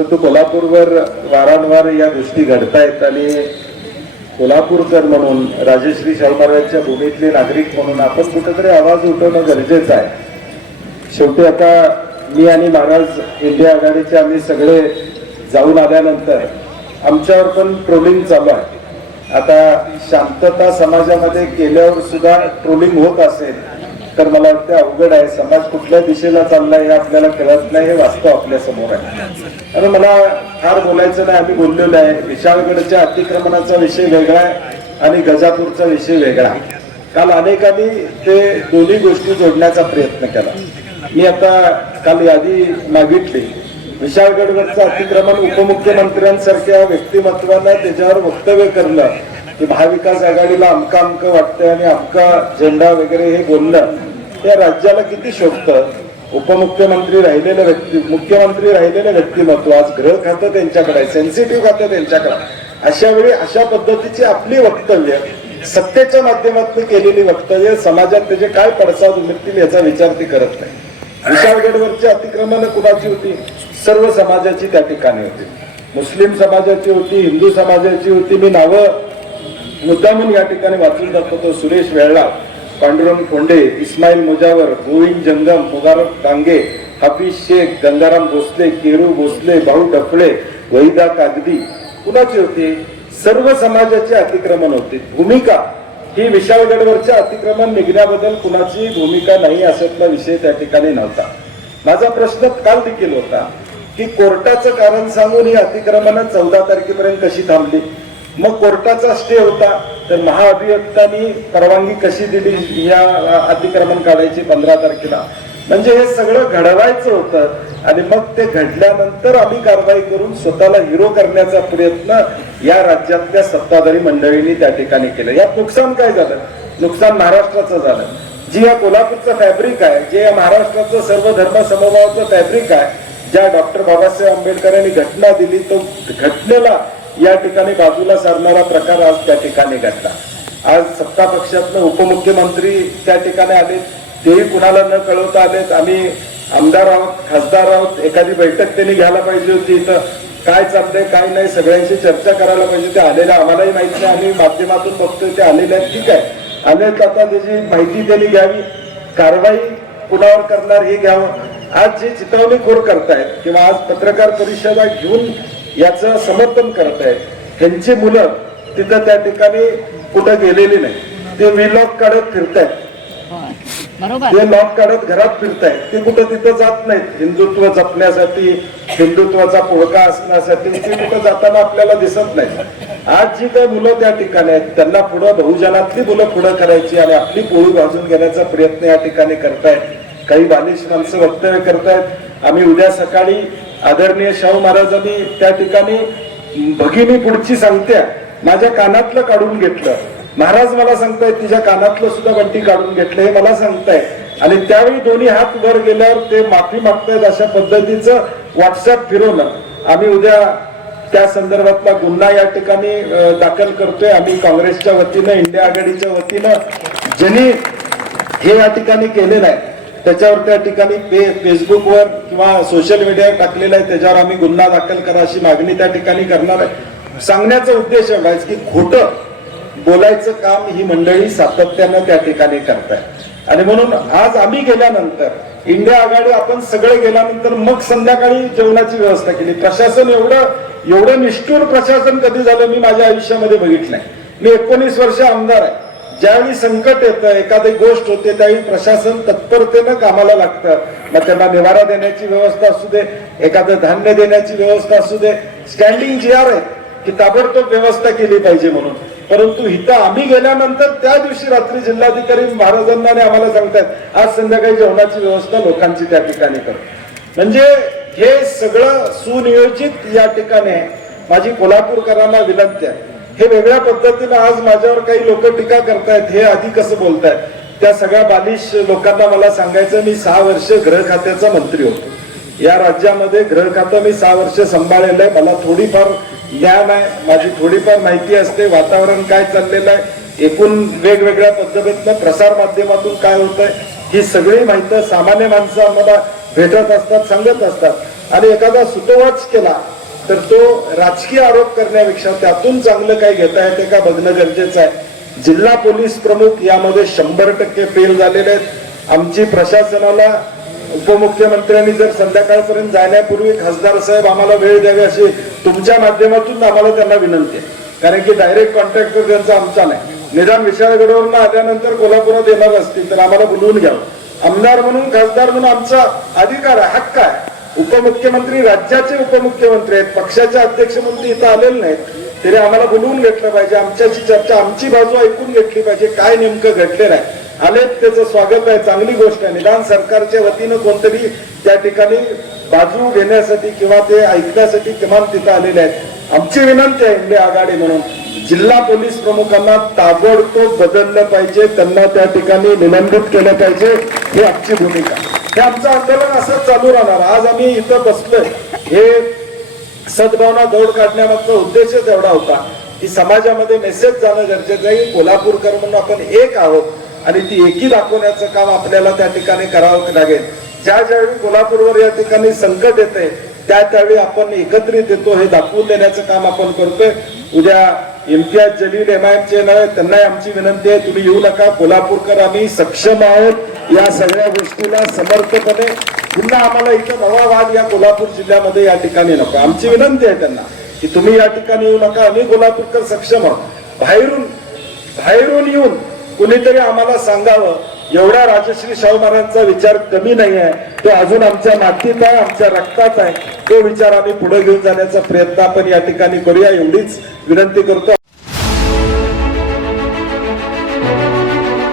परंतु कोल्हापूरवर वारंवार या गोष्टी घडतायत आणि कोल्हापूरकर म्हणून राजश्री शाहू महाराजांच्या भूमीतले नागरिक म्हणून आपण कुठेतरी आवाज उठवणं गरजेचं आहे। शेवटी आता मी आणि महाराज इंडिया आघाडीचे आम्ही सगळे जाऊन आल्यानंतर आमच्यावर पण ट्रोलिंग चालू आहे। आता शांतता समाजामध्ये केल्यावर सुद्धा ट्रोलिंग होत असेल तर मला वाटतं अवघड आहे। समाज कुठल्या दिशेला चाललाय हे आपल्याला कळत नाही, हे वास्तव आपल्या समोर आहे। आणि मला फार बोलायचं नाही, आम्ही बोललेलो आहे। विशाळगडच्या अतिक्रमणाचा विषय वेगळा आहे आणि गजापूरचा विषय वेगळा आहे। काल अनेकांनी ते दोन्ही गोष्टी जोडण्याचा प्रयत्न केला। मी आता काल यादी मागितली। विशाळगडवरचं अतिक्रमण उपमुख्यमंत्र्यांसारख्या व्यक्तिमत्वानं त्याच्यावर वक्तव्य करणं की महाविकास आघाडीला अमका अमक वाटतंय आणि अमका झेंडा वगैरे हे बोलणं त्या राज्याला किती शोभतं। उपमुख्यमंत्री राहिलेलं मुख्यमंत्री राहिलेलं व्यक्तिमत्व आज गृह खातं त्यांच्याकडे आहे, सेन्सिटिव्ह खातं त्यांच्याकडे। अशा वेळी अशा पद्धतीची आपली वक्तव्य सत्तेच्या माध्यमातून केलेली वक्तव्य समाजात त्याचे काय पडसाद उमटतील याचा विचार ती करत नाही। विशाळगडवरची अतिक्रमण कुणाची होती? सर्व समाजाची त्या ठिकाणी होती। मुस्लिम समाजाची होती, हिंदू समाजाची होती। मी नावं मुद्दामून या ठिकाणी वाचून दाखवतो। सुरेश वेळला, पांडुरंग फोंडे, इस्माईल मुजावर, गोविंद जंगम, मुबारक डांगे, हाफिज शेख, गंगाराम भोसले, केरू भोसले, भाऊ डफळे, वहिदा कागदी कुणाची होती? सर्व समाजाचे अतिक्रमण होते। भूमिका ही विशाळगडवरच्या अतिक्रमण निघण्याबद्दल कुणाची भूमिका नाही अशातला विषय त्या ठिकाणी नव्हता। माझा प्रश्न काल देखील होता की कोर्टाचं कारण सांगून ही अतिक्रमण 14 तारखेपर्यंत कशी थांबली? मग कोर्टाचा स्टे होता तर महाअभियुक्तांनी परवानगी कशी दिली या अतिक्रमण काढायची 15 तारखेला? म्हणजे हे सगळं घडवायचं होतं आणि मग ते घडल्यानंतर आम्ही कारवाई करून स्वतःला हिरो करण्याचा प्रयत्न या राज्यातल्या सत्ताधारी मंडळींनी त्या ठिकाणी केलं। यात नुकसान काय झालं? नुकसान महाराष्ट्राचं झालं। जी या कोल्हापूरचं फॅब्रिक आहे, जे या महाराष्ट्राचं सर्व धर्म समभावाचं फॅब्रिक आहे, ज्या डॉक्टर बाबासाहेब आंबेडकरांनी घटना दिली तो घटनेला या ठिकाणी बाजूला सारणारा प्रकार आज त्या ठिकाणी घडला। आज सत्ता पक्षातनं उपमुख्यमंत्री त्या ठिकाणी आले, तेही कुणाला न कळवता आलेत। आम्ही आमदार आहोत, खासदार आहोत, एखादी बैठक त्यांनी घ्यायला पाहिजे होती। इथं काय चाललंय काय नाही सगळ्यांशी चर्चा करायला पाहिजे। ते आलेल्या आम्हालाही माहिती नाही, आम्ही माध्यमातून बघतोय ते आलेले आहेत, ठीक आहे। आलेत, आता त्याची माहिती त्यांनी घ्यावी, कारवाई कुणावर करणार हे घ्यावं। आज जे चितवणीखोर करतायत किंवा आज पत्रकार परिषदा घेऊन याचं समर्थन करतायत त्यांची मुलं तिथं त्या ठिकाणी कुठं गेलेली नाही, ते व्हीलॉग काढत फिरतायत, ते लॉक काढत घरात फिरतायत, ते कुठं तिथं जात नाहीत। हिंदुत्व जपण्यासाठी, हिंदुत्वाचा पुळका असण्यासाठी ते कुठं जाताना आपल्याला दिसत नाही। आज जी काही मुलं त्या ठिकाणी आहेत त्यांना पुढं बहुजनातली मुलं पुढं करायची आणि आपली पोळी भाजून घेण्याचा प्रयत्न या ठिकाणी करतायत। काही बालिश माणसं वक्तव्य करतायत। आम्ही उद्या सकाळी आदरणीय शाहू महाराजांनी त्या ठिकाणी भगिनी पुढची सांगत्या माझ्या कानातलं काढून घेतलं, महाराज मला सांगतायत तिच्या कानातलं सुद्धा बंटी काढून घेतलं हे मला सांगतायत। आणि त्यावेळी दोन्ही हात वर गेल्यावर ते माफी मागतायत। अशा पद्धतीचं व्हॉट्सअप फिरवणं आम्ही उद्या त्या संदर्भातला गुन्हा या ठिकाणी दाखल करतोय। आम्ही काँग्रेसच्या वतीनं, इंडिया आघाडीच्या वतीनं ज्यांनी हे या ठिकाणी केलेलं आहे त्याच्यावर त्या ठिकाणी फेसबुकवर किंवा सोशल मीडियावर टाकलेलं आहे त्याच्यावर आम्ही गुन्हा दाखल करा अशी मागणी त्या ठिकाणी करणार आहे। सांगण्याचा उद्देश एवढाच की खोटं बोलायचं काम ही मंडळी सातत्यानं त्या ठिकाणी करतायत। आणि म्हणून आज आम्ही गेल्यानंतर, इंडिया आघाडी आपण सगळे गेल्यानंतर मग संध्याकाळी जेवणाची व्यवस्था केली। प्रशासन एवढं निष्ठुर प्रशासन कधी झालं मी माझ्या आयुष्यामध्ये बघितलंय। मी 19 वर्ष आमदार आहे। ज्यावेळी संकट येतं, एखादी गोष्ट होते त्यावेळी प्रशासन तत्परतेनं कामाला लागतं। मग त्यांना निवारा देण्याची व्यवस्था असू दे, एखादं धान्य देण्याची व्यवस्था असू दे, स्टँडिंग GR आहे की ताबडतोब व्यवस्था केली पाहिजे म्हणून। परंतु इथं आम्ही गेल्यानंतर त्या दिवशी रात्री जिल्हाधिकारी महाराजांना आम्हाला सांगतात आज संध्याकाळी जेवणाची व्यवस्था लोकांची त्या ठिकाणी कर। म्हणजे हे सगळं सुनियोजित या ठिकाणी आहे। माझी कोल्हापूरकरांना विनंती आहे, हे वेगळ्या पद्धतीने आज माझ्यावर काही लोक टीका करतायत, हे आधी कसं बोलतायत त्या सगळ्या बालिश लोकांना मला सांगायचं मी 6 वर्ष गृह खात्याचा मंत्री होतो। या राज्यामध्ये गृह खातं मी 6 वर्ष सांभाळलेलं आहे। मला थोडीफार ज्ञान आहे, माझी थोडीफार माहिती असते, वातावरण काय चाललेलं आहे, एकूण वेगवेगळ्या पद्धतीनं प्रसार माध्यमातून काय होत आहे ही सगळी माहिती सामान्य माणसं आम्हाला भेटत असतात, सांगत असतात। आणि एखादा सुतोवाच केला तर तो राजकीय आरोप करण्यापेक्षा त्यातून चांगलं काय घेता येते का बघणं गरजेचं आहे. जिल्हा पोलीस प्रमुख यामध्ये 100% फेल झालेले आहेत. आमची प्रशासनाला उपमुख्यमंत्र्यांनी जर संध्याकाळपर्यंत जाण्यापूर्वी खासदार साहेब आम्हाला वेळ द्यावी अशी तुमच्या माध्यमातून आम्हाला त्यांना विनंती आहे. कारण की डायरेक्ट कॉन्टॅक्ट त्यांचा आमचा नाही. निदान विशाळगडवरून आल्यानंतर कोल्हापुरात येणार असतील तर आम्हाला बोलवून घ्यावं. आमदार म्हणून खासदार म्हणून आमचा अधिकार आहे, हक्क आहे. उपमुख्यमंत्री राज्याचे उपमुख्यमंत्री आहेत, पक्षाचे अध्यक्ष म्हणून इथं आलेले नाहीत तरी आम्हाला बोलवून घेतलं पाहिजे. आमच्याशी चर्चा, आमची बाजू ऐकून घेतली पाहिजे. काय नेमकं घडलेलं आहे आले त्याचं स्वागत आहे, चांगली गोष्ट आहे. निदान सरकारच्या वतीनं कोणतरी त्या ठिकाणी बाजू घेण्यासाठी किंवा ते ऐकण्यासाठी किमान तिथं आलेले आहेत. आमची विनंती आहे इंडिया आघाडी म्हणून जिल्हा पोलीस प्रमुखांना ताबडतोब बदललं पाहिजे, त्यांना त्या ठिकाणी निलंबित केलं पाहिजे. ही आमची भूमिका. हे आमचं आंदोलन असंच चालू राहणार. आज आम्ही इथं बसलोय हे सद्भावना दौड काढण्यामागचा उद्देशच एवढा होता की समाजामध्ये मेसेज जाणं गरजेचं आहे. कोल्हापूरकर म्हणून आपण एक आहोत आणि ती एकी दाखवण्याचं काम आपल्याला त्या ठिकाणी करावं लागेल. ज्यावेळी कोल्हापूरवर या ठिकाणी संकट येते त्यावेळी आपण एकत्रित येतो हे दाखवून देण्याचं काम आपण करतोय. उद्या इम्तियाज जलील MIM चे येणार आहेत, त्यांनाही आमची विनंती आहे तुम्ही येऊ नका. कोल्हापूरकर आम्ही सक्षम आहोत या सगळ्या गोष्टीला समर्थपणे. पुन्हा आम्हाला इथं नवा वाद या कोल्हापूर जिल्ह्यामध्ये या ठिकाणी नको. आमची विनंती आहे त्यांना की तुम्ही या ठिकाणी येऊ नका. आम्ही कोल्हापूरकर सक्षम आहोत. बाहेरून येऊन कुणीतरी आम्हाला सांगावं एवढा राजश्री शाहू महाराजांचा विचार कमी नाही आहे, तो अजून आमच्या मातीत आहे, आमच्या रक्तात आहे. तो विचार आम्ही पुढे घेऊन जाण्याचा प्रयत्न आपण या ठिकाणी करूया एवढीच विनंती करतो.